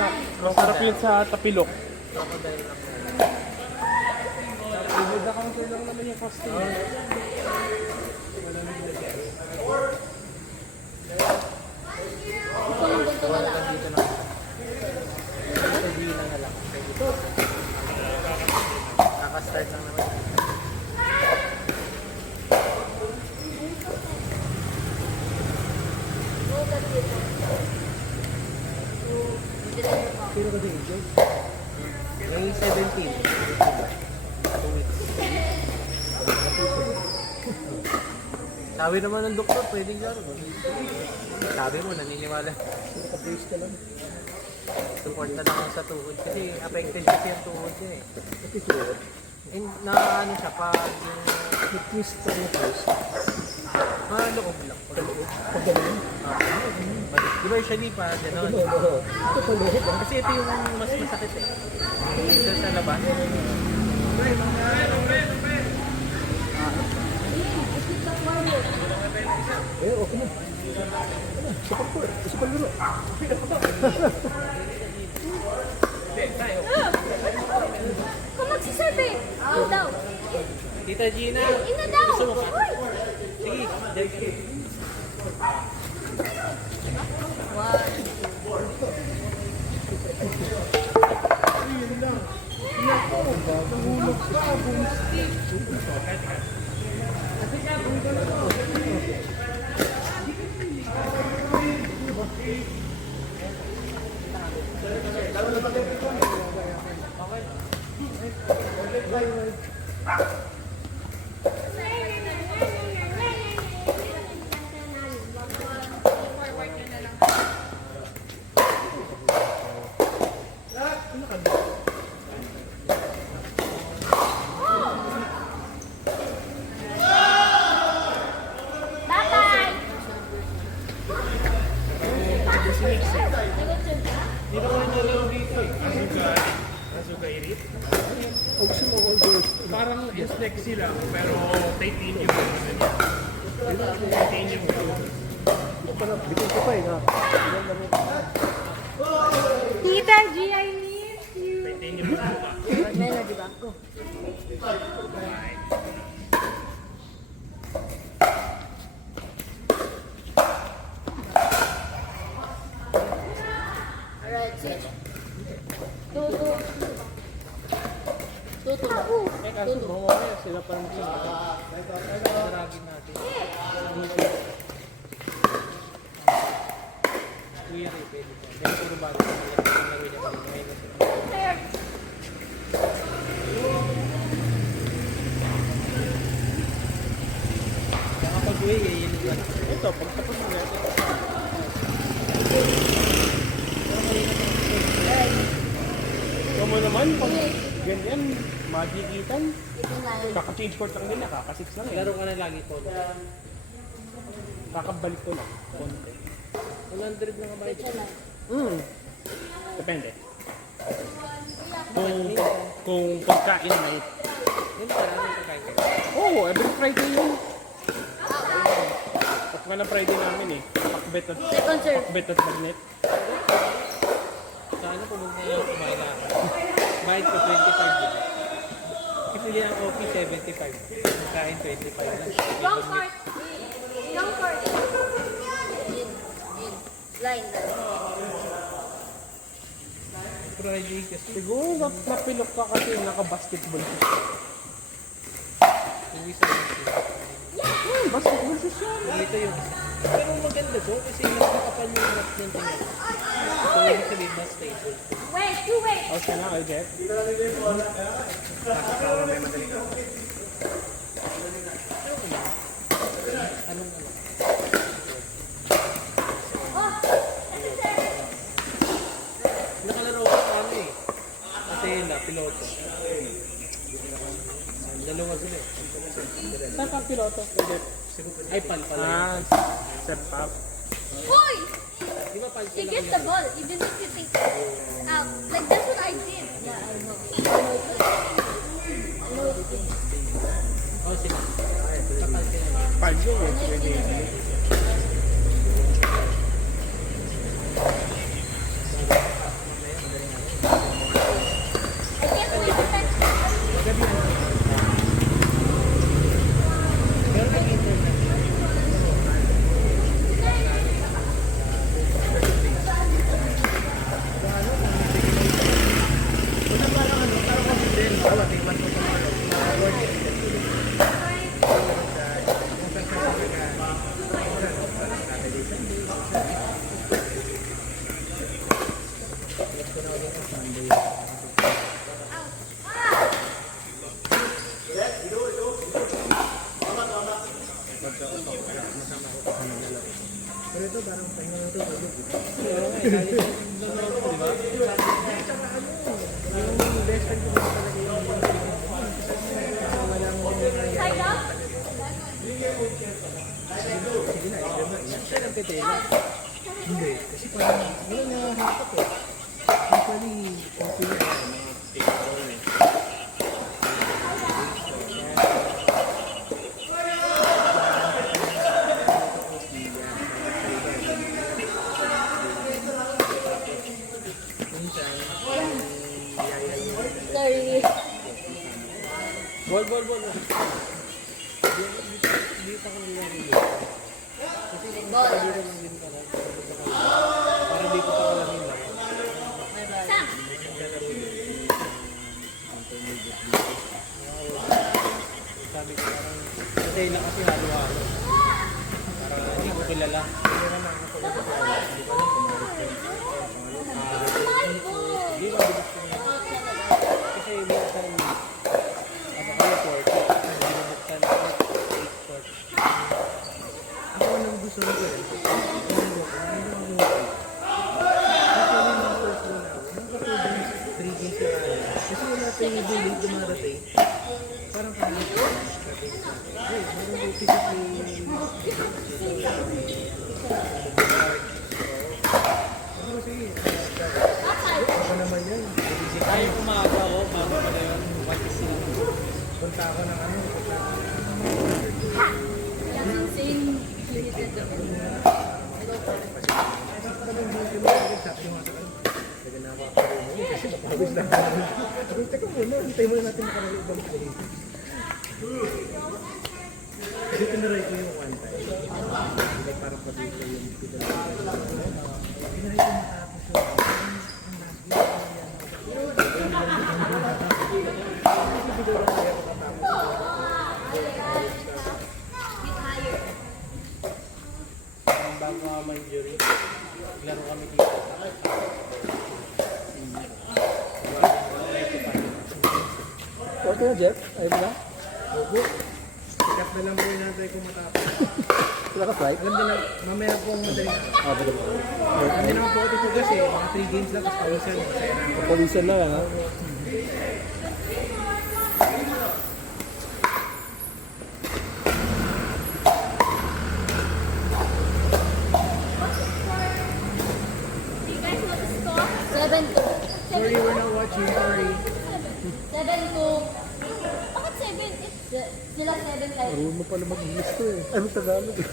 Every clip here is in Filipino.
Masarap yun sa tapilok. Crocodile lang. With the counter lang naman yung costume. Gusto mong ganito na lang. Dito na. Dito G na lang. Nakastart lang naman. Oo, ganito ito. Sino ka din, Joy? May 17. 2 weeks. Sabi naman ng doktor, pwedeng laro. Sabi mo, naniniwala. Naka-brace ka lang. Support na lang sa tuhod. Kasi affected kasi yung tuhod niya eh. Ito ito. Na ano siya, pag yung Twist pa yung twist. loob lang. Pag ganun. Di ba usually pa, gano'n? Ito pa loob. Kasi ito yung mas masakit eh. Isa sa labas. Okay na. Isa pa laro. Kung magsiserve, ina daw. Tita Gina, Ina daw. gusto mo pa? Uy. Sige, dyan ka. Bye-bye. Hindi naman nalaro dito eh. Asugairit. O gusto mo all girls. Parang dyslexia lang, pero titanium yung ano niya. Titanium yung parang bitin ko pa eh. Tita G, I miss you. Titanium yung mukha. Melody ba? Go. Alright, switch. Tutu. Tutu ba? Eh kaso mamaya sila parang Saragin natin. Kuya rin, pwede po. Dahil puro bago sa mga laro niya kami. Ngayon na sila. Nakapag-uwi, yun ba? ito, pag tapos mo na ito. Ikaw mo naman, pag ganyan, magigitan. Ito na yun. Kaka-change court lang nila, kaka-6 lang eh. Laro ka na lagi po. Kakabalik ko lang, konti. 100 lang ang bayad. Ito na. Depende. Kung pagkain may... Yun pala, ano sa kain? Oh, every Friday yun. Pagka na Friday namin eh. Second serve. Pakbet at magnet. Sa ano, pumunta na kumain na ako. Bayad ko 25 din. Kasi din ang office 75. Ang kain 25 lang. Wrong card. Wrong card. Line na. Friday kasi. Siguro napilok ka kasi naka-basketball. Hindi sa Basketball shoes yan. dito yung isa. Pero maganda po kasi nakakapal yung mat ng tingin. So yung sabihin mas stable. Wait, you wait. Okay na, I'll get. Nakakawa may madali ka. Anong ano? Oh, Nakalaro ko sa ano eh. Atela, piloto. Dalawa sila eh. Saan kang piloto? Ay, pal pala yun. Ah, step up. boy! Di ba pal You sila? get the ball, even if you take it out. Like, that's what I did. Yeah, I know. I know it is. Oh, sila. Kapal sila. Pag yun eh, pwede. Pero ito parang pahinga na ito. Oo, lagi ko nanonood ko, di ba? Yung best friend ko talaga yung walang Side up? sige na, ito na. Siya ng petela. Hindi. Kasi parang wala na hatak eh. Actually, okay na. Sorry. Ball. Hindi pa kami nalilito. Ball. Para di ko pa kalamin lang. Sam. Sabi ko parang, kasi lang kasi halo-halo. Para hindi ko kilala. Hindi mabilis ko na. Kasi minsan, ano kayo, 40. Kasi binubuksan ako, 8 Ako nang gusto ko rin. Actually, nung first one ako, naka 3 games na kaya. Kasi wala tayong delay dumarating. Parang kahapon. Hey, meron ko physically. Ako sige. Ako naman yan. Kaya umaga ako, bago pa na yun, Punta ako ng ano. Same limited doon. Kasi mapawis lang ako. Sabi, teka muna, hintay muna natin makarami ibang play. Kasi tinaray ko yung one time. Hindi parang pati ko yung tinaray ko. Tinaray ko matapos yung ang last game. Kasi bigla lang kaya ko matapos. Get higher. Ang bago nga may jury, laro kami dito. Okay na, Jeff? Ayun na? Opo. Sikat na lang po yung nantay ko matapos. Wala ka flight? Alam nila, mamaya po ang madali na. Ah, pwede mo. Hindi naman po ako tutugas eh. Mga 3 games lang, tapos pawisan. Masaya na ako. Pawisan lang, ha? Do you guys know the score? 7-2. Sorry, we're not watching. Sorry. 7-2. Bakit 7? Sila 7 tayo. Marunong mo pala mag-English to eh. Ay, mag-Tagalog eh.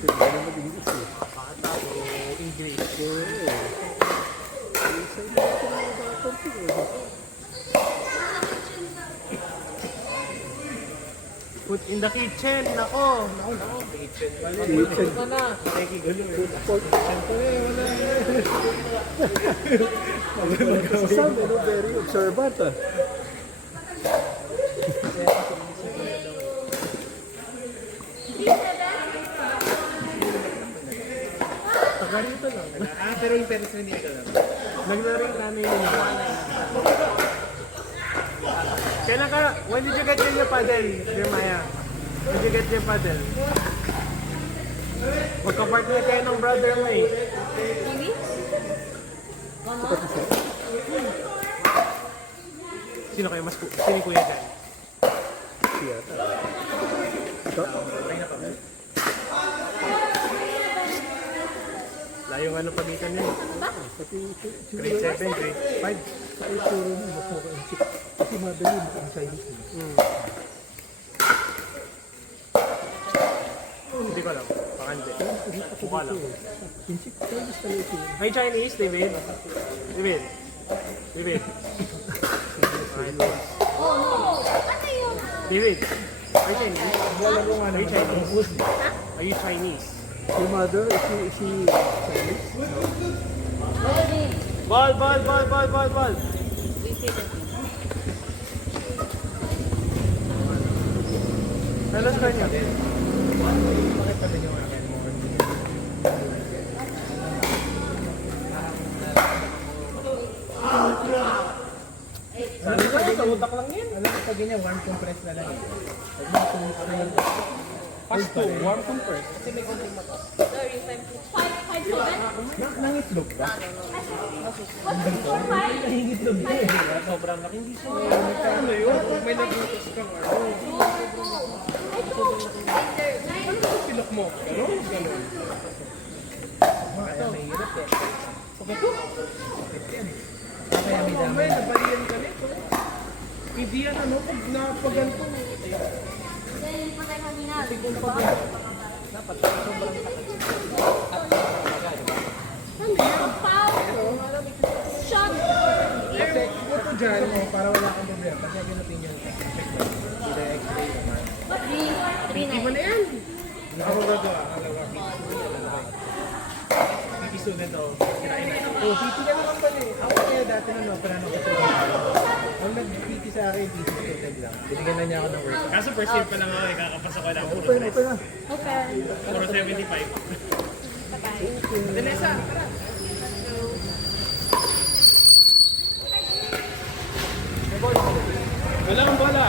Hindi na mag-English eh. English. Oo. Isa na ito mga batang to eh. Put in the kitchen. Nako. Kitchen. Kitchen. Ano na? Pork. Si Sam, no? Very observant ah. Tagarito lang. Pero yung peres na nito lang. Naglaro kami yung Kailan ka? When did you get your paddle, Jeremiah? When did you get your paddle? Magka-partner kayo ng brother mo eh. Maybe? Sino kayo mas sino yung kuya dyan? Siya. Ito? Layo nga ng pagitan niyo. Pati Grade 7, grade 5. sa ituro mo, mas mukhang chip. Kasi madali, mukhang Chinese eh. Hindi ko alam. Baka hindi. Mukha lang. Yung chip, Chinese talaga siya. Hi Chinese, David. David. David. Oh, no. Ano yun? David. Are you Chinese? Are you Chinese? Are you Chinese? Your mother, is she Chinese? Ready. Ball! Hello sa kanya. Bakit pa din yung akin mo? Tutak lang yan. Alam ko pag ganyan, warm compress na lang. Pag mga 2 weeks na yun. Pasto, warm compress. Kasi may konting mata. Sorry, 5'7"? Nangitlog ba? What's 4'5"? Nangitlog na eh. Sobrang laki. Hindi siya. Ano yun? Pag may nagutos kang ano. Ano ba pilok mo? Gano'n? Gano'n. Kaya mahirap eh. Kaya may nabalian ka nito. Hindi yan ano, pag napaganto. Dahil pa tayo kanina. Dapat sobrang laki. Shot! Kasi ito dyan, para wala kang problema. Kasi ganutin yung hindi x-ray naman. Hindi mo na yan. Ako gagawa. PT student ako. Oh, PT ka naman pala eh. Ako kaya dati na no-opera ng kasi. Ang nag-PT sa akin, PT student lang. Binigyan na niya ako ng work. Kaso first year pa lang ako eh, kakapasok ko lang puro Open, press. open na. Okay. Puro 75. Vanessa, tara. Wala kang bola.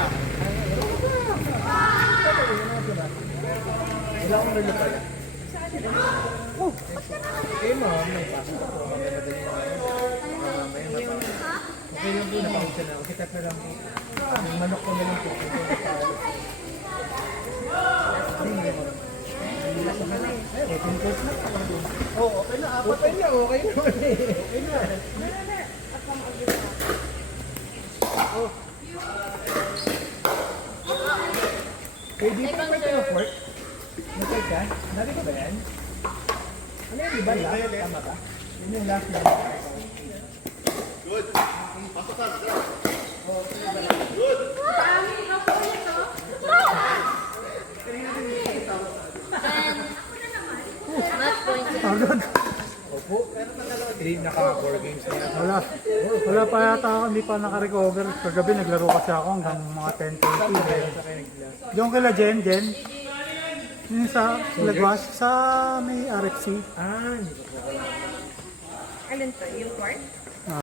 Wala akong relo pala. Oh, eh ma'am, may pasok ako. Mamaya madali na ako. Mamaya mapasok. Okay lang po, napakita na ako. Kitat na lang po. Yung manok ko na lang po. Open court na. Oo, okay na. Open na, okay naman eh. Okay na. Oh. Pwede pa pa ito ng fork? Nag-try ka? Nari ka ba yan? Ano yan, iba last? Tama ka? Yun yung last na. Match point. Agad. Opo. Naka-4 games na yan. Wala pa yata ako, hindi pa naka-recover. Kagabi naglaro kasi ako hanggang mga 10:30. Yung kila Jen. Yung sa Lagwas, sa may RFC. Ah, hindi ko Alin to? Yung court?